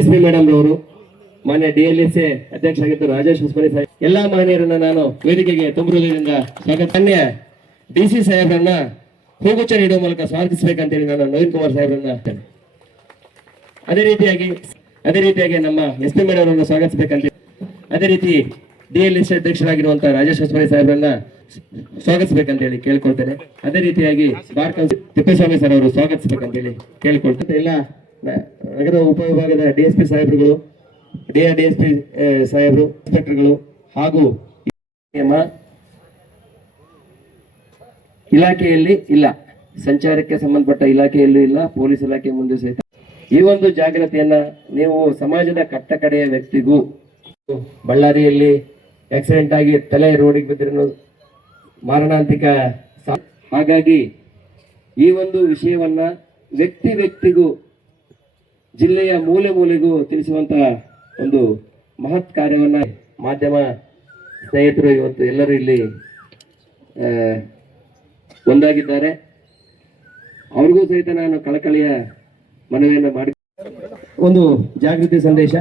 SP madam ರವರು, ಮಾನ್ಯ DLSA ಅಧ್ಯಕ್ಷರಾಗಿದ್ದ Rajesh Hosamani Saheb, ಎಲ್ಲಾ ಮಹನೀಯರನ್ನ ನಾನು ವೇದಿಕೆಗೆ ತುಂಬುವುದರಿಂದ ಸ್ವಾಗತ. ಮಾನ್ಯ DC ಸಾಹೇಬ್ರನ್ನ ಹೂಗುಚ್ಛ ನೀಡುವ ಮೂಲಕ ಸ್ವಾಗತಿಸಬೇಕಂತೇಳಿ ನಾನು ನವೀನ್ ಕುಮಾರ್ ಸಾಹೇಬ್ರನ್ನ ಅದೇ ರೀತಿಯಾಗಿ ನಮ್ಮ SP ಮೇಡಮ್ ಅವರನ್ನು ಸ್ವಾಗತಿಸಬೇಕಂತ, ಅದೇ ರೀತಿ DLSA ಅಧ್ಯಕ್ಷರಾಗಿರುವಂತಹ ರಾಜೇಶ್ ಹೊಸಮನಿ ಸಾಹೇಬ್ರನ್ನ ಸ್ವಾಗತಿಸಬೇಕಂತೇಳಿ ಕೇಳ್ಕೊಳ್ತೇನೆ. ಅದೇ ರೀತಿಯಾಗಿ ಬಾರ್ ಕೌನ್ಸಿಲ್ ತಿಪ್ಪೇಸ್ವಾಮಿ ಸರ್ ಅವರು ಸ್ವಾಗತಿಸಬೇಕಂತೇಳಿ ಕೇಳ್ಕೊಳ್ತೇನೆ. ಎಲ್ಲ ನಗರ ಉಪವಿಭಾಗದ DSP ಸಾಹೇಬರುಗಳು, DSP ಸಾಹೇಬರು, ಇನ್ಸ್ಪೆಕ್ಟರ್ಗಳು ಹಾಗೂ ಇಲಾಖೆಯಲ್ಲಿ ಇಲ್ಲ, ಸಂಚಾರಕ್ಕೆ ಸಂಬಂಧಪಟ್ಟ ಇಲಾಖೆಯಲ್ಲೂ ಇಲ್ಲ, ಪೊಲೀಸ್ ಇಲಾಖೆ ಮುಂದೆ ಸಹಿತ ಈ ಒಂದು ಜಾಗೃತಿಯನ್ನ ನೀವು ಸಮಾಜದ ಕಟ್ಟ ಕಡೆಯ ವ್ಯಕ್ತಿಗೂ, ಬಳ್ಳಾರಿಯಲ್ಲಿ ಆಕ್ಸಿಡೆಂಟ್ ಆಗಿ ತಲೆ ರೋಡಿಗೆ ಬಿದ್ದಿರೋ ಮಾರಣಾಂತಿಕ, ಹಾಗಾಗಿ ಈ ಒಂದು ವಿಷಯವನ್ನ ವ್ಯಕ್ತಿಗೂ ಜಿಲ್ಲೆಯ ಮೂಲೆ ಮೂಲೆಗೂ ತಿಳಿಸುವಂತಹ ಒಂದು ಮಹತ್ ಕಾರ್ಯವನ್ನ ಮಾಧ್ಯಮ ಸ್ನೇಹಿತರು ಇವತ್ತು ಎಲ್ಲರೂ ಇಲ್ಲಿ ಒಂದಾಗಿದ್ದಾರೆ. ಅವ್ರಿಗೂ ಸಹಿತ ನಾನು ಕಳಕಳಿಯ ಮನವಿಯನ್ನು ಮಾಡಿ ಒಂದು ಜಾಗೃತಿ ಸಂದೇಶ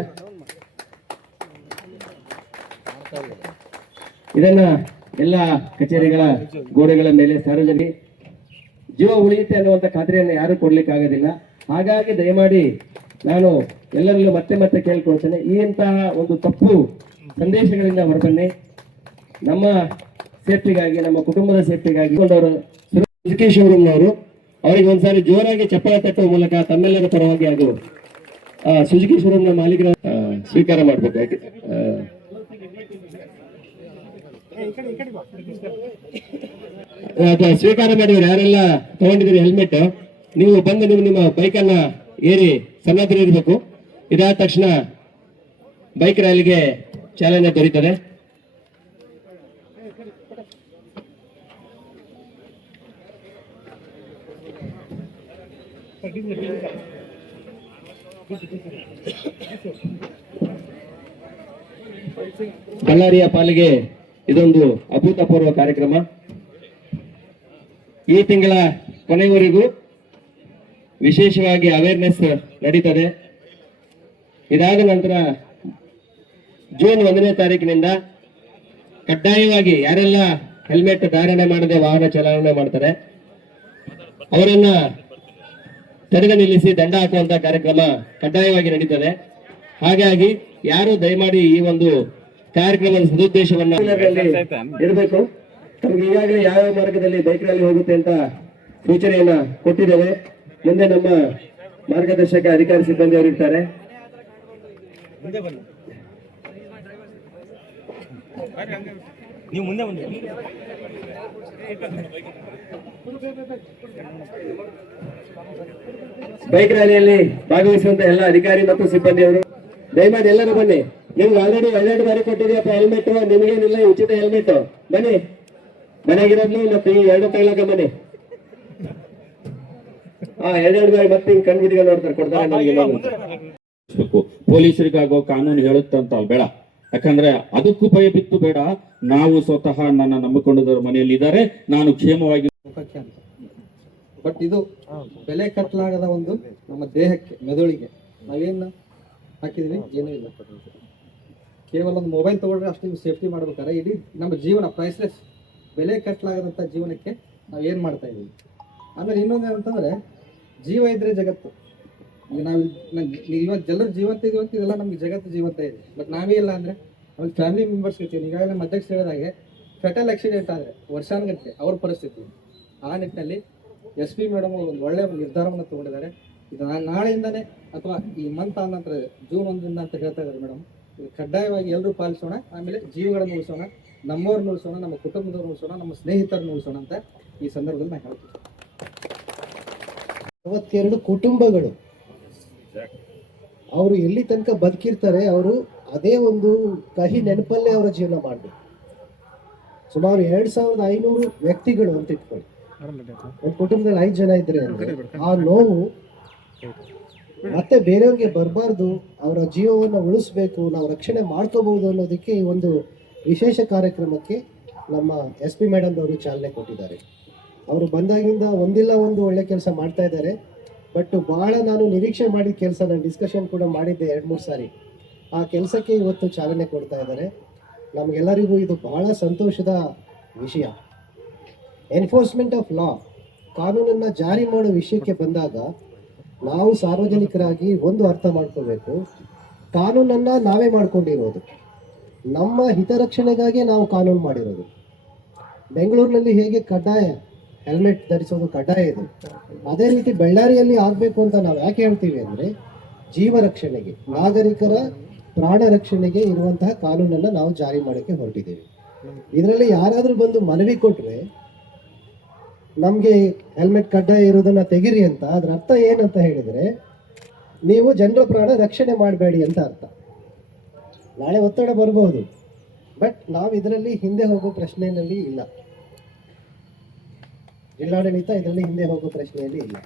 ಇದನ್ನ ಎಲ್ಲ ಕಚೇರಿಗಳ ಗೋಡೆಗಳ ಮೇಲೆ ಸಾರ್ವಜನಿಕ ಜೀವ ಉಳಿಯುತ್ತೆ ಅನ್ನುವಂಥ ಖಾತ್ರಿಯನ್ನು ಯಾರು ಕೊಡ್ಲಿಕ್ಕೆ ಆಗೋದಿಲ್ಲ. ಹಾಗಾಗಿ ದಯಮಾಡಿ ನಾನು ಎಲ್ಲರಲ್ಲೂ ಮತ್ತೆ ಕೇಳ್ಕೊಳ್ತೇನೆ, ಈ ಇಂತಹ ಒಂದು ತಪ್ಪು ಸಂದೇಶಗಳಿಂದ ಹೊರಬನ್ನಿ. ನಮ್ಮ ಸೇಫ್ಟಿಗಾಗಿ, ನಮ್ಮ ಕುಟುಂಬದ ಸೇಫ್ಟಿಗಾಗಿ ಸುಜುಕಿ ಶೋರೂಮ್ನವರು ಅವರಿಗೆ ಒಂದ್ಸಾರಿ ಜೋರಾಗಿ ಚಪ್ಪಾಳೆ ತಟ್ಟುವ ಮೂಲಕ ತಮ್ಮೆಲ್ಲರ ಪರವಾಗಿ ಹಾಗೂ ಸುಜುಕಿ ಶೋರೂಮ್ನ ಮಾಲೀಕರ ಸ್ವೀಕಾರ ಮಾಡಬೇಕು. ಸ್ವೀಕಾರ ಮಾಡಿದ್ರು ಯಾರೆಲ್ಲ ತಗೊಂಡಿದ್ದೀರಿ ಹೆಲ್ಮೆಟ್, ನೀವು ಬಂದು ನಿಮ್ಮ ಬೈಕನ್ನ ಏರಿ ಸನ್ನದ್ಧರಿರಬೇಕು. ಇದಾದ ತಕ್ಷಣ ಬೈಕ್ ರ್ಯಾಲಿಗೆ ಚಾಲನೆ ದೊರೆಯುತ್ತದೆ. ಬಳ್ಳಾರಿಯ ಪಾಲಿಗೆ ಇದೊಂದು ಅಭೂತಪೂರ್ವ ಕಾರ್ಯಕ್ರಮ. ಈ ತಿಂಗಳ ಕೊನೆಯವರೆಗೂ ವಿಶೇಷವಾಗಿ ಅವೇರ್ನೆಸ್ ನಡೀತದೆ. ಇದಾದ ನಂತರ ಜೂನ್ 1ನೇ ತಾರೀಕಿನಿಂದ ಕಡ್ಡಾಯವಾಗಿ ಯಾರೆಲ್ಲ ಹೆಲ್ಮೆಟ್ ಧಾರಣೆ ಮಾಡದೆ ವಾಹನ ಚಾಲನೆ ಮಾಡ್ತಾರೆ ಅವರನ್ನ ತಡೆದು ನಿಲ್ಲಿಸಿ ದಂಡ ಹಾಕುವಂತ ಕಾರ್ಯಕ್ರಮ ಕಡ್ಡಾಯವಾಗಿ ನಡೀತದೆ. ಹಾಗಾಗಿ ಯಾರು ದಯಮಾಡಿ ಈ ಒಂದು ಕಾರ್ಯಕ್ರಮದ ಸದುದ್ದೇಶವನ್ನ ಇರಬೇಕು. ನಮ್ಗೆ ಈಗಾಗಲೇ ಯಾವ ಮಾರ್ಗದಲ್ಲಿ ಬೈಕ್ ರ್ಯಾಲಿ ಹೋಗುತ್ತೆ ಅಂತ ಸೂಚನೆಯನ್ನ ಕೊಟ್ಟಿದ್ದೇವೆ. ಮುಂದೆ ನಮ್ಮ ಮಾರ್ಗದರ್ಶಕ ಅಧಿಕಾರಿ ಸಿಬ್ಬಂದಿ ಅವರು ಇರ್ತಾರೆ. ಬೈಕ್ ರ್ಯಾಲಿಯಲ್ಲಿ ಭಾಗವಹಿಸುವಂತ ಎಲ್ಲ ಅಧಿಕಾರಿ ಮತ್ತು ಸಿಬ್ಬಂದಿಯವರು ದಯಮಾಡಿ ಎಲ್ಲರೂ ಬನ್ನಿ. ನಿಮ್ಗೆ ಆಲ್ರೆಡಿ 2 ಬಾರಿ ಕೊಟ್ಟಿದೆಯಪ್ಪ ಹೆಲ್ಮೆಟ್, ನಿಮಗೇನಿಲ್ಲ ಉಚಿತ ಹೆಲ್ಮೆಟ್. ಬನ್ನಿ, ಮನೆಗಿರೋದ್ಲು ಮತ್ತೆ ಈ 2 ತಗೊಳಕ ಬನ್ನಿ. 2 ಬಾರಿ ಮತ್ತೆ ಹಿಂಗ್ ಕಣ್ಬಿಟ್ಟಿಗೆ ನೋಡ್ತಾರೆ, ಕೊಡ್ತಾರೆ ನಮಗೆ. ಪೊಲೀಸರಿಗಾಗೋ ಕಾನೂನು ಹೇಳುತ್ತಂತ ಬೇಡ, ಯಾಕಂದ್ರೆ ಅದಕ್ಕೂ ಭಯ ಬಿತ್ತು ಬೇಡ. ನಾವು ಸ್ವತಃ ನನ್ನ ನಂಬಿಕೊಂಡಿದ್ದವರು ಮನೆಯಲ್ಲಿ ಇದ್ದಾರೆ, ನಾನು ಕ್ಷೇಮವಾಗಿ. ಬಟ್ ಇದು ಬೆಲೆ ಕಟ್ಟಲಾಗದ ಒಂದು ನಮ್ಮ ದೇಹಕ್ಕೆ, ಮೆದುಳಿಗೆ ನಾವೇನು ಹಾಕಿದೀವಿ ಏನೂ ಇಲ್ಲ. ಕೇವಲ ಒಂದು ಮೊಬೈಲ್ ತಗೊಂಡ್ರೆ ಅಷ್ಟು ನೀವು ಸೇಫ್ಟಿ ಮಾಡ್ಬೇಕಾದ್ರೆ ಇಡೀ ನಮ್ಮ ಜೀವನ ಪ್ರೈಸ್ಲೆಸ್, ಬೆಲೆ ಕಟ್ಟಲಾಗದಂಥ ಜೀವನಕ್ಕೆ ನಾವು ಏನು ಮಾಡ್ತಾ ಇದ್ದೀವಿ. ಆಮೇಲೆ ಇನ್ನೊಂದು ಏನಂತಂದರೆ, ಜೀವ ಇದ್ರೆ ಜಗತ್ತು. ಈಗ ನಾವು ಇವತ್ತು ಜನರು ಜೀವಂತ ಇದೀವಿ ಅಂತ ಇದೆಲ್ಲ ನಮ್ಗೆ ಜಗತ್ತು ಜೀವಂತ ಇದೆ. ಬಟ್ ನಾವೇ ಇಲ್ಲ ಅಂದರೆ ನಮ್ಮ ಫ್ಯಾಮಿಲಿ ಮೆಂಬರ್ಸ್ ಇರ್ತೀವಿ. ಈಗಾಗಲೇ ನಮ್ಮ ಅಧ್ಯಕ್ಷ ಹೇಳಿದಾಗೆ ಫೆಟಲ್ ಆಕ್ಸಿಡೆಂಟ್ ಆದರೆ ವರ್ಷಾನುಗಟ್ಟಲೆ ಅವ್ರ ಪರಿಸ್ಥಿತಿ. ಆ ನಿಟ್ಟಿನಲ್ಲಿ SP ಮೇಡಮ್ ಅವರು ಒಂದು ಒಳ್ಳೆಯ ನಿರ್ಧಾರವನ್ನು ತಗೊಂಡಿದ್ದಾರೆ. ಇದು ನಾಳೆಯಿಂದನೇ ಅಥವಾ ಈ ಮಂತ್ ಆದ ನಂತರ ಜೂನ್ 1ರಿಂದ ಅಂತ ಹೇಳ್ತಾ ಇದ್ದಾರೆ ಮೇಡಮ್. ಇದು ಕಡ್ಡಾಯವಾಗಿ ಎಲ್ಲರೂ ಪಾಲಿಸೋಣ. ಆಮೇಲೆ ಜೀವಗಳನ್ನು ಉಳಿಸೋಣ, ನಮ್ಮವ್ರನ್ನ ಉಳಿಸೋಣ, ನಮ್ಮ ಕುಟುಂಬದವ್ರನ್ನ ಉಳಿಸೋಣ, ನಮ್ಮ ಸ್ನೇಹಿತರನ್ನ ಉಳಿಸೋಣ ಅಂತ ಈ ಸಂದರ್ಭದಲ್ಲಿ ನಾನು ಹೇಳ್ತೀನಿ. 62 ಕುಟುಂಬಗಳು ಅವರು ಎಲ್ಲಿ ತನಕ ಬದುಕಿರ್ತಾರೆ ಅವರು ಅದೇ ಒಂದು ಕಹಿ ನೆನಪಲ್ಲೇ ಅವರ ಜೀವನ ಮಾಡಬೇಕು. ಸುಮಾರು 2500 ವ್ಯಕ್ತಿಗಳು ಅಂತ ಇಟ್ಕೊಳ್ಳಿ. ಒಂದು ಕುಟುಂಬದಲ್ಲಿ 5 ಜನ ಇದ್ರೆ ಅಂದ್ರೆ ಆ ನೋವು ಮತ್ತೆ ಬೇರೆಯವ್ರಿಗೆ ಬರಬಾರ್ದು, ಅವರ ಜೀವವನ್ನು ಉಳಿಸ್ಬೇಕು, ನಾವು ರಕ್ಷಣೆ ಮಾಡ್ಕೋಬಹುದು ಅನ್ನೋದಕ್ಕೆ ಈ ಒಂದು ವಿಶೇಷ ಕಾರ್ಯಕ್ರಮಕ್ಕೆ ನಮ್ಮ SP ಮೇಡಮ್ ಅವರು ಚಾಲನೆ ಕೊಟ್ಟಿದ್ದಾರೆ. ಅವರು ಬಂದಾಗಿಂದ ಒಂದಿಲ್ಲ ಒಂದು ಒಳ್ಳೆ ಕೆಲಸ ಮಾಡ್ತಾ ಇದ್ದಾರೆ. ಬಟ್ ಬಹಳ ನಾನು ನಿರೀಕ್ಷೆ ಮಾಡಿದ ಕೆಲಸ, ನಾನು ಡಿಸ್ಕಷನ್ ಕೂಡ ಮಾಡಿದ್ದೆ 2-3 ಸಾರಿ. ಆ ಕೆಲಸಕ್ಕೆ ಇವತ್ತು ಚಾಲನೆ ಕೊಡ್ತಾ ಇದ್ದಾರೆ. ನಮಗೆಲ್ಲರಿಗೂ ಇದು ಬಹಳ ಸಂತೋಷದ ವಿಷಯ. ಎನ್ಫೋರ್ಸ್ಮೆಂಟ್ ಆಫ್ ಲಾ, ಕಾನೂನನ್ನು ಜಾರಿ ಮಾಡೋ ವಿಷಯಕ್ಕೆ ಬಂದಾಗ ನಾವು ಸಾರ್ವಜನಿಕರಾಗಿ ಒಂದು ಅರ್ಥ ಮಾಡ್ಕೋಬೇಕು, ಕಾನೂನನ್ನು ನಾವೇ ಮಾಡ್ಕೊಂಡಿರೋದು, ನಮ್ಮ ಹಿತರಕ್ಷಣೆಗಾಗಿ ನಾವು ಕಾನೂನು ಮಾಡಿರೋದು. ಬೆಂಗಳೂರಿನಲ್ಲಿ ಹೇಗೆ ಕಡ್ಡಾಯ ಹೆಲ್ಮೆಟ್ ಧರಿಸೋದು ಕಡ್ಡಾಯ ಇದೆ, ಅದೇ ರೀತಿ ಬಳ್ಳಾರಿಯಲ್ಲಿ ಆಗಬೇಕು ಅಂತ ನಾವು ಯಾಕೆ ಹೇಳ್ತೀವಿ ಅಂದರೆ, ಜೀವ ರಕ್ಷಣೆಗೆ, ನಾಗರಿಕರ ಪ್ರಾಣ ರಕ್ಷಣೆಗೆ ಇರುವಂತಹ ಕಾನೂನನ್ನು ನಾವು ಜಾರಿ ಮಾಡೋಕ್ಕೆ ಹೊರಟಿದ್ದೇವೆ. ಇದರಲ್ಲಿ ಯಾರಾದರೂ ಬಂದು ಮನವಿ ಕೊಟ್ಟರೆ ನಮಗೆ ಹೆಲ್ಮೆಟ್ ಕಡ್ಡಾಯ ಇರೋದನ್ನು ತೆಗಿರಿ ಅಂತ, ಅದರ ಅರ್ಥ ಏನಂತ ಹೇಳಿದರೆ ನೀವು ಜನರ ಪ್ರಾಣ ರಕ್ಷಣೆ ಮಾಡಬೇಡಿ ಅಂತ ಅರ್ಥ. ನಾಳೆ ಒತ್ತಡ ಬರ್ಬೋದು, ಬಟ್ ನಾವು ಇದರಲ್ಲಿ ಹಿಂದೆ ಹೋಗೋ ಪ್ರಶ್ನೆಯಲ್ಲಿ ಇಲ್ಲ. ಜಿಲ್ಲಾಡಳಿತ ಇದರಲ್ಲಿ ಹಿಂದೆ ಹೋಗೋ ಪ್ರಶ್ನೆಯಲ್ಲಿ ಇಲ್ಲ.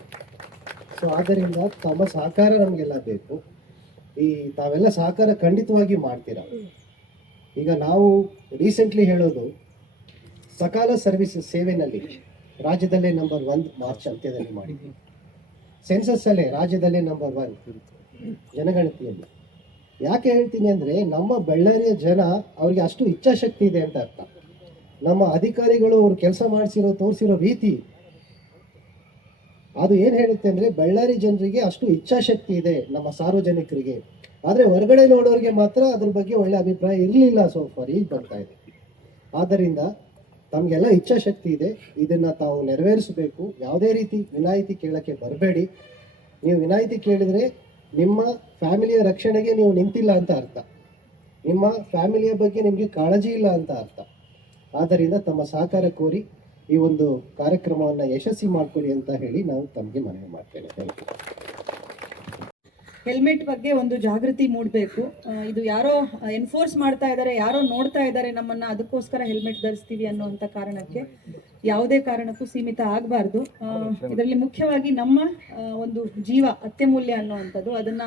ಸೊ ಆದ್ದರಿಂದ ತಮ್ಮ ಸಹಕಾರ ನಮಗೆಲ್ಲ ಬೇಕು. ತಾವೆಲ್ಲ ಸಹಕಾರ ಖಂಡಿತವಾಗಿ ಮಾಡ್ತೀರಾ. ಈಗ ನಾವು ರೀಸೆಂಟ್ಲಿ ಹೇಳೋದು, ಸಕಾಲ ಸರ್ವಿಸ್ ಸೇವೆನಲ್ಲಿ ರಾಜ್ಯದಲ್ಲೇ ನಂಬರ್ 1 ಮಾರ್ಚ್ ಅಂತ್ಯದಲ್ಲಿ ಮಾಡಿದ್ವಿ. ಸೆನ್ಸಸ್ ಅಲ್ಲೇ ರಾಜ್ಯದಲ್ಲೇ ನಂಬರ್ 1 ಜನಗಣತಿಯಲ್ಲಿ. ಯಾಕೆ ಹೇಳ್ತೀನಿ ಅಂದರೆ, ನಮ್ಮ ಬಳ್ಳಾರಿಯ ಜನ ಅವ್ರಿಗೆ ಅಷ್ಟು ಇಚ್ಛಾಶಕ್ತಿ ಇದೆ ಅಂತ ಅರ್ಥ. ನಮ್ಮ ಅಧಿಕಾರಿಗಳು ಅವ್ರು ಕೆಲಸ ತೋರಿಸಿರೋ ರೀತಿ ಅದು ಏನು ಹೇಳುತ್ತೆ ಅಂದರೆ, ಬಳ್ಳಾರಿ ಜನರಿಗೆ ಅಷ್ಟು ಇಚ್ಛಾಶಕ್ತಿ ಇದೆ, ನಮ್ಮ ಸಾರ್ವಜನಿಕರಿಗೆ. ಆದರೆ ಹೊರಗಡೆ ನೋಡೋರಿಗೆ ಮಾತ್ರ ಅದ್ರ ಬಗ್ಗೆ ಒಳ್ಳೆ ಅಭಿಪ್ರಾಯ ಇರಲಿಲ್ಲ ಸೋಫಾರ್, ಈಗ ಬರ್ತಾ ಇದೆ. ಆದ್ದರಿಂದ ತಮಗೆಲ್ಲ ಇಚ್ಛಾಶಕ್ತಿ ಇದೆ, ಇದನ್ನು ತಾವು ನೆರವೇರಿಸಬೇಕು. ಯಾವುದೇ ರೀತಿ ವಿನಾಯಿತಿ ಕೇಳೋಕ್ಕೆ ಬರಬೇಡಿ. ನೀವು ವಿನಾಯಿತಿ ಕೇಳಿದರೆ ನಿಮ್ಮ ಫ್ಯಾಮಿಲಿಯ ರಕ್ಷಣೆಗೆ ನೀವು ನಿಂತಿಲ್ಲ ಅಂತ ಅರ್ಥ, ನಿಮ್ಮ ಫ್ಯಾಮಿಲಿಯ ಬಗ್ಗೆ ನಿಮಗೆ ಕಾಳಜಿ ಇಲ್ಲ ಅಂತ ಅರ್ಥ. ಆದ್ದರಿಂದ ತಮ್ಮ ಸಹಕಾರ ಕೋರಿ ಈ ಒಂದು ಕಾರ್ಯಕ್ರಮವನ್ನು ಯಶಸ್ವಿ ಮಾಡಿಕೊಡಿ ಅಂತ ಹೇಳಿ ನಾವು ತಮಗೆ ಮನವಿ ಮಾಡ್ತೇನೆ. Thank you. ಹೆಲ್ಮೆಟ್ ಬಗ್ಗೆ ಒಂದು ಜಾಗೃತಿ ಮೂಡಬೇಕು. ಇದು ಯಾರೋ ಎನ್ಫೋರ್ಸ್ ಮಾಡ್ತಾ ಇದ್ದಾರೆ, ಯಾರೋ ನೋಡ್ತಾ ಇದ್ದಾರೆ ನಮ್ಮನ್ನ, ಅದಕ್ಕೋಸ್ಕರ ಹೆಲ್ಮೆಟ್ ಧರಿಸ್ತೀವಿ ಅನ್ನೋಂಥ ಕಾರಣಕ್ಕೆ ಯಾವುದೇ ಕಾರಣಕ್ಕೂ ಸೀಮಿತ ಆಗಬಾರ್ದು. ಇದರಲ್ಲಿ ಮುಖ್ಯವಾಗಿ ನಮ್ಮ ಒಂದು ಜೀವ ಅತ್ಯಮೂಲ್ಯ ಅನ್ನೋವಂಥದ್ದು, ಅದನ್ನ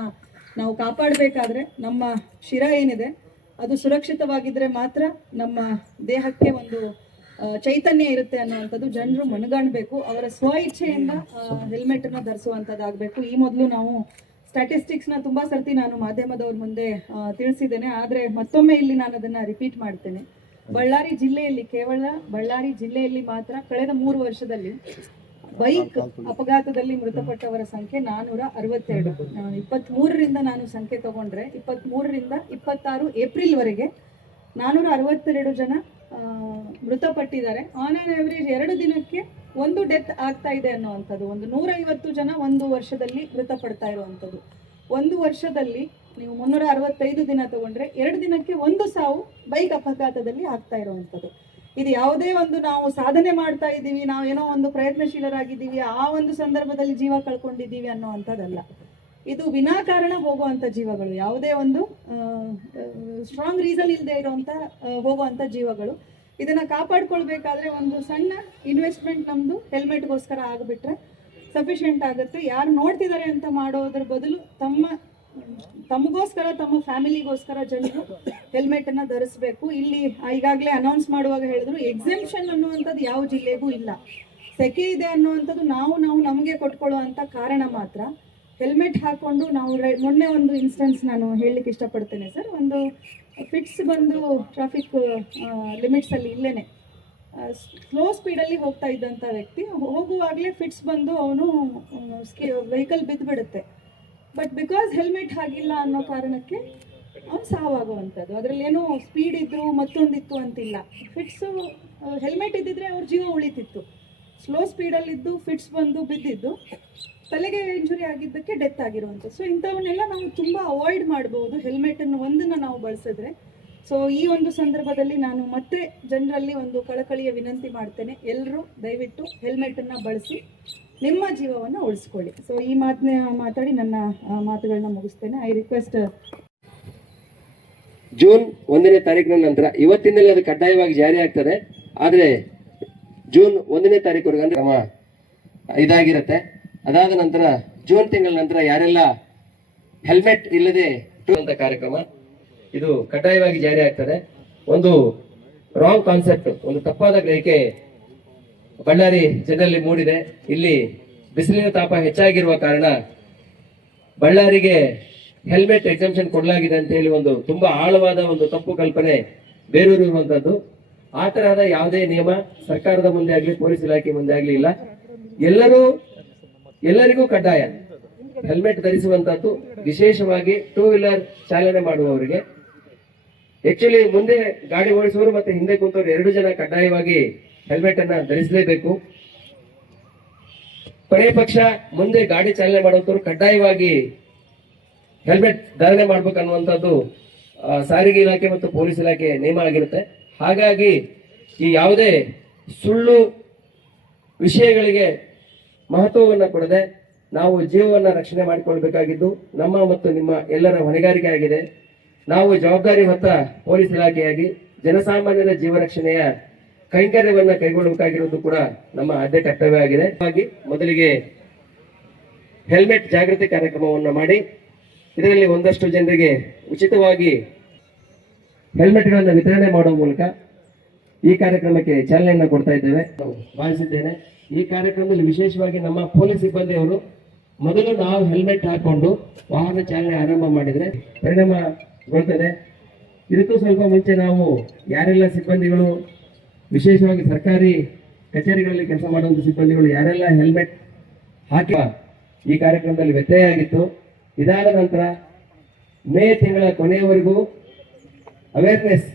ನಾವು ಕಾಪಾಡಬೇಕಾದ್ರೆ ನಮ್ಮ ಶಿರ ಏನಿದೆ ಅದು ಸುರಕ್ಷಿತವಾಗಿದ್ರೆ ಮಾತ್ರ ನಮ್ಮ ದೇಹಕ್ಕೆ ಒಂದು ಚೈತನ್ಯ ಇರುತ್ತೆ ಅನ್ನುವಂಥದ್ದು ಜನರು ಮನಗಾಣಬೇಕು. ಅವರ ಸ್ವ ಇಚ್ಛೆಯಿಂದ ಹೆಲ್ಮೆಟ್ ಅನ್ನ ಧರಿಸುವಂಥದ್ದಾಗಬೇಕು. ಈ ಮೊದಲು ನಾವು ಸ್ಟ್ಯಾಟಿಸ್ಟಿಕ್ಸ್ನ ತುಂಬ ಸರ್ತಿ ನಾನು ಮಾಧ್ಯಮದವ್ರ ಮುಂದೆ ತಿಳಿಸಿದ್ದೇನೆ, ಆದರೆ ಮತ್ತೊಮ್ಮೆ ಇಲ್ಲಿ ನಾನು ಅದನ್ನು ರಿಪೀಟ್ ಮಾಡ್ತೇನೆ. ಬಳ್ಳಾರಿ ಜಿಲ್ಲೆಯಲ್ಲಿ, ಕೇವಲ ಬಳ್ಳಾರಿ ಜಿಲ್ಲೆಯಲ್ಲಿ ಮಾತ್ರ ಕಳೆದ 3 ವರ್ಷದಲ್ಲಿ ಬೈಕ್ ಅಪಘಾತದಲ್ಲಿ ಮೃತಪಟ್ಟವರ ಸಂಖ್ಯೆ 462. 23ರಿಂದ ನಾನು ಸಂಖ್ಯೆ ತಗೊಂಡ್ರೆ 23ರಿಂದ 26 ಏಪ್ರಿಲ್ವರೆಗೆ 462 ಜನ ಮೃತಪಟ್ಟಿದ್ದಾರೆ. ಆನ್ ಆನ್ ಆವ್ರೇಜ್ 2 ದಿನಕ್ಕೆ 1 ಡೆತ್ ಆಗ್ತಾ ಇದೆ ಅನ್ನುವಂಥದ್ದು. 150 ಜನ 1 ವರ್ಷದಲ್ಲಿ ಮೃತಪಡ್ತಾ ಇರುವಂಥದ್ದು. 1 ವರ್ಷದಲ್ಲಿ ನೀವು 365 ದಿನ ತಗೊಂಡ್ರೆ 2 ದಿನಕ್ಕೆ 1 ಸಾವು ಬೈಕ್ ಅಪಘಾತದಲ್ಲಿ ಆಗ್ತಾ ಇರುವಂಥದ್ದು. ಇದು ಯಾವುದೇ ಒಂದು ನಾವು ಸಾಧನೆ ಮಾಡ್ತಾ ಇದ್ದೀವಿ, ನಾವು ಏನೋ ಒಂದು ಪ್ರಯತ್ನಶೀಲರಾಗಿದ್ದೀವಿ, ಆ ಒಂದು ಸಂದರ್ಭದಲ್ಲಿ ಜೀವ ಕಳ್ಕೊಂಡಿದ್ದೀವಿ ಅನ್ನೋವಂಥದ್ದಲ್ಲ. ಇದು ವಿನಾಕಾರಣ ಹೋಗುವಂಥ ಜೀವಗಳು, ಯಾವುದೇ ಒಂದು ಸ್ಟ್ರಾಂಗ್ ರೀಸನ್ ಇಲ್ಲದೆ ಇರುವಂಥ ಹೋಗುವಂಥ ಜೀವಗಳು. ಇದನ್ನು ಕಾಪಾಡ್ಕೊಳ್ಬೇಕಾದ್ರೆ ಒಂದು ಸಣ್ಣ ಇನ್ವೆಸ್ಟ್ಮೆಂಟ್ ನಮ್ಮದು ಹೆಲ್ಮೆಟ್ಗೋಸ್ಕರ ಆಗಿಬಿಟ್ರೆ ಸಫಿಷಿಯೆಂಟ್ ಆಗುತ್ತೆ. ಯಾರು ನೋಡ್ತಿದ್ದಾರೆ ಅಂತ ಮಾಡೋದ್ರ ಬದಲು ತಮಗೋಸ್ಕರ, ತಮ್ಮ ಫ್ಯಾಮಿಲಿಗೋಸ್ಕರ ಜನರು ಹೆಲ್ಮೆಟನ್ನು ಧರಿಸಬೇಕು. ಇಲ್ಲಿ ಈಗಾಗಲೇ ಅನೌನ್ಸ್ ಮಾಡುವಾಗ ಹೇಳಿದ್ರು, ಎಕ್ಸೆಂಪ್ಷನ್ ಅನ್ನುವಂಥದ್ದು ಯಾವ ಜಿಲ್ಲೆಗೂ ಇಲ್ಲ. ಸೆಕೆ ಇದೆ ಅನ್ನುವಂಥದ್ದು ನಾವು ನಮಗೆ ಕೊಟ್ಕೊಳ್ಳುವಂಥ ಕಾರಣ ಮಾತ್ರ. ಹೆಲ್ಮೆಟ್ ಹಾಕ್ಕೊಂಡು ನಾವು ಮೊನ್ನೆ ಒಂದು ಇನ್ಸ್ಟೆನ್ಸ್ ನಾನು ಹೇಳಲಿಕ್ಕೆ ಇಷ್ಟಪಡ್ತೇನೆ ಸರ್. ಒಂದು ಫಿಟ್ಸ್ ಬಂದು ಟ್ರಾಫಿಕ್ ಲಿಮಿಟ್ಸಲ್ಲಿ ಇಲ್ಲೇ ಸ್ಲೋ ಸ್ಪೀಡಲ್ಲಿ ಹೋಗ್ತಾ ಇದ್ದಂಥ ವ್ಯಕ್ತಿ ಹೋಗುವಾಗಲೇ ಫಿಟ್ಸ್ ಬಂದು ಅವನು ವೆಹಿಕಲ್ ಬಿದ್ದುಬಿಡುತ್ತೆ. ಬಟ್ ಬಿಕಾಸ್ ಹೆಲ್ಮೆಟ್ ಆಗಿಲ್ಲ ಅನ್ನೋ ಕಾರಣಕ್ಕೆ ಅವನು ಸಾವಾಗುವಂಥದ್ದು. ಅದರಲ್ಲಿ ಏನೋ ಸ್ಪೀಡ್ ಇದ್ದು ಮತ್ತೊಂದಿತ್ತು ಅಂತಿಲ್ಲ. ಫಿಟ್ಸು ಹೆಲ್ಮೆಟ್ ಇದ್ದಿದ್ರೆ ಅವ್ರ ಜೀವ ಉಳಿತಿತ್ತು. ಸ್ಲೋ ಸ್ಪೀಡಲ್ಲಿದ್ದು ಫಿಟ್ಸ್ ಬಂದು ಬಿದ್ದಿದ್ದು ತಲೆಗೆ ಇಂಜುರಿ ಆಗಿದ್ದಕ್ಕೆ ಡೆತ್ ಆಗಿರುವಂಥದ್ದು. ಸೊ ಇಂಥವನ್ನೆಲ್ಲ ನಾವು ತುಂಬ ಅವಾಯ್ಡ್ ಮಾಡ್ಬೋದು ಹೆಲ್ಮೆಟನ್ನು ಒಂದನ್ನು ನಾವು ಬಳಸಿದ್ರೆ. ಸೊ ಈ ಒಂದು ಸಂದರ್ಭದಲ್ಲಿ ನಾನು ಮತ್ತೆ ಜನರಲ್ಲಿ ಒಂದು ಕಳಕಳಿಯ ವಿನಂತಿ ಮಾಡ್ತೇನೆ, ಎಲ್ಲರೂ ದಯವಿಟ್ಟು ಹೆಲ್ಮೆಟನ್ನು ಬಳಸಿ ನಿಮ್ಮ ಜೀವವನ್ನು ಉಳಿಸ್ಕೊಳ್ಳಿ. ಸೊ ಈ ಮಾತಾಡಿ ನನ್ನ ಮಾತುಗಳನ್ನ ಮುಗಿಸ್ತೇನೆ. I request. ಜೂನ್ 1ನೇ ತಾರೀಕಿನ ನಂತರ, ಇವತ್ತಿನಲ್ಲಿ ಅದು ಕಡ್ಡಾಯವಾಗಿ ಜಾರಿ ಆಗ್ತದೆ, ಆದರೆ ಜೂನ್ 1ನೇ ತಾರೀಕುವರೆಗೆ ಅಂದ್ರೆ ಕ್ರಮ ಇದಾಗಿರುತ್ತೆ. ಅದಾದ ನಂತರ ಜೂನ್ ತಿಂಗಳ ನಂತರ ಯಾರೆಲ್ಲ ಹೆಲ್ಮೆಟ್ ಇಲ್ಲದೆ ಅಂತ ಕಾರ್ಯಕ್ರಮ ಇದು ಕಡ್ಡಾಯವಾಗಿ ಜಾರಿ ಆಗ್ತದೆ. ಒಂದು ರಾಂಗ್ ಕಾನ್ಸೆಪ್ಟ್, ಒಂದು ತಪ್ಪಾದ ಗ್ರಹಿಕೆ ಬಳ್ಳಾರಿ ಜನರಲ್ಲಿ ಮೂಡಿದೆ. ಇಲ್ಲಿ ಬಿಸಿಲಿನ ತಾಪ ಹೆಚ್ಚಾಗಿರುವ ಕಾರಣ ಬಳ್ಳಾರಿಗೆ ಹೆಲ್ಮೆಟ್ ಎಕ್ಸಂಪ್ಷನ್ ಕೊಡಲಾಗಿದೆ ಅಂತ ಹೇಳಿ ಒಂದು ತುಂಬಾ ಆಳವಾದ ಒಂದು ತಪ್ಪು ಕಲ್ಪನೆ ಬೇರೂರು ಇರುವಂತದ್ದು. ಆ ತರಹದ ಯಾವುದೇ ನಿಯಮ ಸರ್ಕಾರದ ಮುಂದೆ ಆಗ್ಲಿ ಪೊಲೀಸ್ ಇಲಾಖೆ ಮುಂದೆ ಆಗ್ಲಿ ಇಲ್ಲ. ಎಲ್ಲರಿಗೂ ಕಡ್ಡಾಯ ಹೆಲ್ಮೆಟ್ ಧರಿಸುವಂತದ್ದು, ವಿಶೇಷವಾಗಿ ಟೂ ವೀಲರ್ ಚಾಲನೆ ಮಾಡುವವರಿಗೆ. ಆಕ್ಚುಲಿ ಮುಂದೆ ಗಾಡಿ ಓಡಿಸುವವರು ಮತ್ತೆ ಹಿಂದೆ ಕುಂತವರು 2 ಜನ ಕಡ್ಡಾಯವಾಗಿ ಹೆಲ್ಮೆಟ್ ಅನ್ನ ಧರಿಸಲೇಬೇಕು. ಕೊನೆ ಪಕ್ಷ ಮುಂದೆ ಗಾಡಿ ಚಾಲನೆ ಮಾಡುವಂತವ್ರು ಕಡ್ಡಾಯವಾಗಿ ಹೆಲ್ಮೆಟ್ ಧಾರಣೆ ಮಾಡ್ಬೇಕನ್ನುವಂಥದ್ದು ಸಾರಿಗೆ ಇಲಾಖೆ ಮತ್ತು ಪೊಲೀಸ್ ಇಲಾಖೆ ನಿಯಮ ಆಗಿರುತ್ತೆ. ಹಾಗಾಗಿ ಈ ಯಾವುದೇ ಸುಳ್ಳು ವಿಷಯಗಳಿಗೆ ಮಹತ್ವವನ್ನು ಕೊಡದೆ ನಾವು ಜೀವವನ್ನು ರಕ್ಷಣೆ ಮಾಡಿಕೊಳ್ಬೇಕಾಗಿದ್ದು ನಮ್ಮ ಮತ್ತು ನಿಮ್ಮ ಎಲ್ಲರ ಹೊಣೆಗಾರಿಕೆ ಆಗಿದೆ. ನಾವು ಜವಾಬ್ದಾರಿ ಹೊತ್ತ ಪೊಲೀಸ್ ಇಲಾಖೆಯಾಗಿ ಜನಸಾಮಾನ್ಯರ ಜೀವ ರಕ್ಷಣೆಯ ಕೈಂಕರ್ಯವನ್ನು ಕೈಗೊಳ್ಳಬೇಕಾಗಿರುವುದು ಕೂಡ ನಮ್ಮ ಆದ್ಯ ಕರ್ತವ್ಯ ಆಗಿದೆ. ಮೊದಲಿಗೆ ಹೆಲ್ಮೆಟ್ ಜಾಗೃತಿ ಕಾರ್ಯಕ್ರಮವನ್ನು ಮಾಡಿ ಇದರಲ್ಲಿ ಒಂದಷ್ಟು ಜನರಿಗೆ ಉಚಿತವಾಗಿ ಹೆಲ್ಮೆಟ್ಗಳನ್ನು ವಿತರಣೆ ಮಾಡುವ ಮೂಲಕ ಈ ಕಾರ್ಯಕ್ರಮಕ್ಕೆ ಚಾಲನೆಯನ್ನು ಕೊಡ್ತಾ ಇದ್ದೇವೆ ಭಾವಿಸಿದ್ದೇನೆ. ಈ ಕಾರ್ಯಕ್ರಮದಲ್ಲಿ ವಿಶೇಷವಾಗಿ ನಮ್ಮ ಪೊಲೀಸ್ ಸಿಬ್ಬಂದಿಯವರು ಮೊದಲು ನಾವು ಹೆಲ್ಮೆಟ್ ಹಾಕೊಂಡು ವಾಹನ ಚಾಲನೆ ಆರಂಭ ಮಾಡಿದರೆ ಪರಿಣಾಮಗೊಳ್ತದೆ. ಇದಕ್ಕೂ ಸ್ವಲ್ಪ ಮುಂಚೆ ನಾವು ಯಾರೆಲ್ಲ ಸಿಬ್ಬಂದಿಗಳು, ವಿಶೇಷವಾಗಿ ಸರ್ಕಾರಿ ಕಚೇರಿಗಳಲ್ಲಿ ಕೆಲಸ ಮಾಡುವಂಥ ಸಿಬ್ಬಂದಿಗಳು ಯಾರೆಲ್ಲ ಹೆಲ್ಮೆಟ್ ಹಾಕಿ ಈ ಕಾರ್ಯಕ್ರಮದಲ್ಲಿ ವ್ಯತ್ಯಯ ಆಗಿತ್ತು. ಇದಾದ ನಂತರ ಮೇ ತಿಂಗಳ ಕೊನೆಯವರೆಗೂ awareness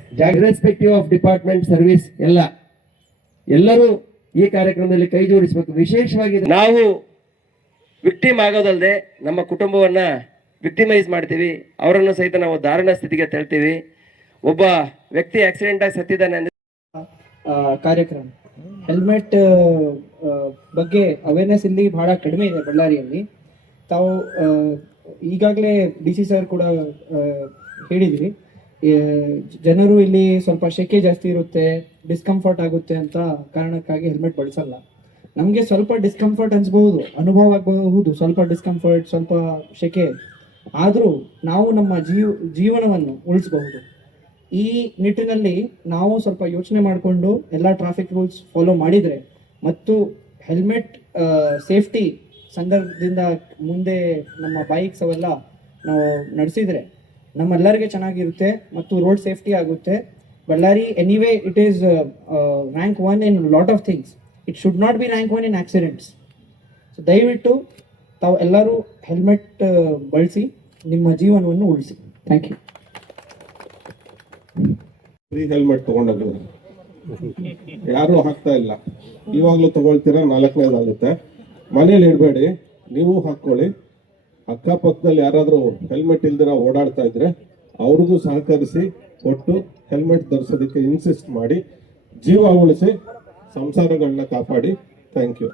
respective of department service ಎಲ್ಲರೂ ಈ ಕಾರ್ಯಕ್ರಮದಲ್ಲಿ ಕೈ ಜೋಡಿಸಬೇಕು. ವಿಶೇಷವಾಗಿ ನಾವು ವಿಕ್ಟಿಮ್ ಆಗೋದಲ್ಲದೆ ನಮ್ಮ ಕುಟುಂಬವನ್ನ ವಿಕ್ಟಿಮೈಸ್ ಮಾಡ್ತೀವಿ, ಅವರನ್ನು ಸಹಿತ ನಾವು ದಾರುಣ ಸ್ಥಿತಿಗೆ ತಳ್ತೀವಿ. ಒಬ್ಬ ವ್ಯಕ್ತಿ ಆಕ್ಸಿಡೆಂಟ್ ಆಗಿ ಸತ್ತಿದ್ದಾನೆ ಅಂದ್ರೆ ಕಾರ್ಯಕ್ರಮ ಹೆಲ್ಮೆಟ್ ಬಗ್ಗೆ ಅವೇರ್ನೆಸ್ ಇಲ್ಲಿ ಬಹಳ ಕಡಿಮೆ ಇದೆ ಬಳ್ಳಾರಿಯಲ್ಲಿ. ತಾವು ಈಗಾಗಲೇ ಡಿ ಸಿ ಸರ್ ಕೂಡ ಹೇಳಿದ್ರಿ, ಜನರು ಇಲ್ಲಿ ಸ್ವಲ್ಪ ಶೆಕೆ ಜಾಸ್ತಿ ಇರುತ್ತೆ, ಡಿಸ್ಕಂಫರ್ಟ್ ಆಗುತ್ತೆ ಅಂತ ಕಾರಣಕ್ಕಾಗಿ ಹೆಲ್ಮೆಟ್ ಬಳಸಲ್ಲ. ನಮಗೆ ಸ್ವಲ್ಪ ಡಿಸ್ಕಂಫರ್ಟ್ ಅನ್ಸ್ಬಹುದು, ಅನುಭವ ಆಗಬಹುದು, ಸ್ವಲ್ಪ ಡಿಸ್ಕಂಫರ್ಟ್, ಸ್ವಲ್ಪ ಶೆಕೆ. ಆದರೂ ನಾವು ನಮ್ಮ ಜೀವನವನ್ನು ಉಳಿಸಬಹುದು. ಈ ನಿಟ್ಟಿನಲ್ಲಿ ನಾವು ಸ್ವಲ್ಪ ಯೋಚನೆ ಮಾಡಿಕೊಂಡು ಎಲ್ಲ ಟ್ರಾಫಿಕ್ ರೂಲ್ಸ್ ಫಾಲೋ ಮಾಡಿದರೆ ಮತ್ತು ಹೆಲ್ಮೆಟ್ ಸೇಫ್ಟಿ ಸಂದರ್ಭದಿಂದ ಮುಂದೆ ನಮ್ಮ ಬೈಕ್ಸ್ ಅವೆಲ್ಲ ನಾವು ನಡೆಸಿದರೆ ನಮ್ಮೆಲ್ಲರಿಗೆ ಚೆನ್ನಾಗಿರುತ್ತೆ ಮತ್ತು ರೋಡ್ ಸೇಫ್ಟಿ ಆಗುತ್ತೆ. Ballari anyway it is rank 1 in lot of things. It should not be rank 1 in accidents. So ದಯವಿಟ್ಟು ತಾವು ಎಲ್ಲರೂ ಹೆಲ್ಮೆಟ್ ಬಳಸಿ ನಿಮ್ಮ ಜೀವನವನ್ನು ಉಳಿಸಿ. Thank you. ಫ್ರೀ ಹೆಲ್ಮೆಟ್ ತಗೊಂಡೋಗಿದ್ರೆ ಯಾರು ಹಾಕ್ತಾ ಇಲ್ಲ. ಇವಾಗಲೂ ತಗೊಳ್ತೀರಾ, 4ನೇದಾಗುತ್ತೆ. ಮನೇಲಿ ಇಡಬೇಡಿ, ನೀವು ಹಾಕ್ಕೊಳ್ಳಿ. ಅಕ್ಕಪಕ್ಕದಲ್ಲಿ ಯಾರಾದರೂ ಹೆಲ್ಮೆಟ್ ಇಲ್ದಿರ ಓಡಾಡ್ತಾ ಇದ್ರೆ ಅವ್ರಿಗೂ ಸಹಕರಿಸಿ ಕೊಟ್ಟು ಹೆಲ್ಮೆಟ್ ಧರಿಸೋದಕ್ಕೆ ಇನ್ಸಿಸ್ಟ್ ಮಾಡಿ, ಜೀವ ಉಳಿಸಿ, ಸಂಸಾರಗಳನ್ನ ಕಾಪಾಡಿ. Thank you.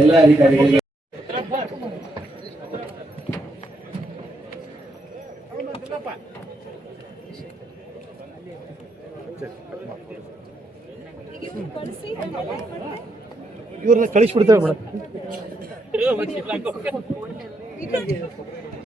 ಎಲ್ಲ ಅಧಿಕಾರಿಗಳಿಗೆ ಇವ್ರನ್ನ ಕಳಿಸ್ಬಿಡ್ತೇವೆ ಮೇಡಮ್.